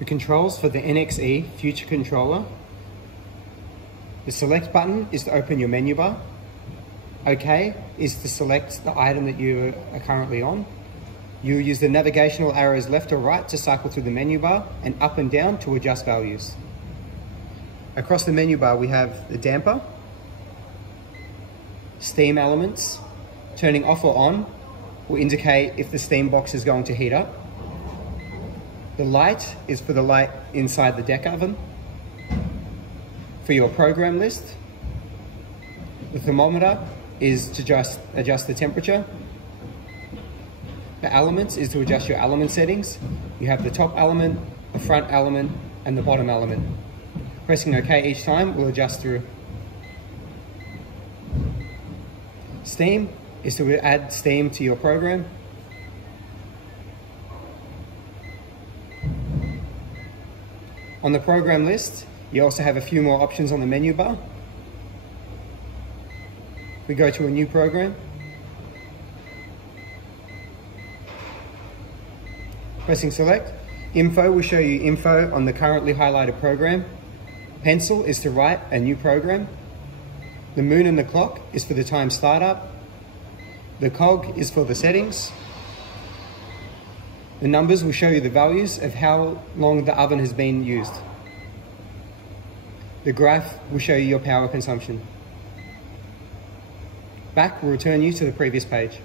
The controls for the NXE Future Controller. The select button is to open your menu bar. OK is to select the item that you are currently on. You'll use the navigational arrows left or right to cycle through the menu bar and up and down to adjust values. Across the menu bar we have the damper, steam elements. Turning off or on will indicate if the steam box is going to heat up. The light is for the light inside the deck oven. For your program list, the thermometer is to just adjust the temperature. The elements is to adjust your element settings. You have the top element, the front element, and the bottom element. Pressing OK each time will adjust through. Steam is to add steam to your program. On the program list, you also have a few more options on the menu bar. We go to a new program. Pressing select, info will show you info on the currently highlighted program. Pencil is to write a new program. The moon and the clock is for the time startup. The cog is for the settings. The numbers will show you the values of how long the oven has been used. The graph will show you your power consumption. Back will return you to the previous page.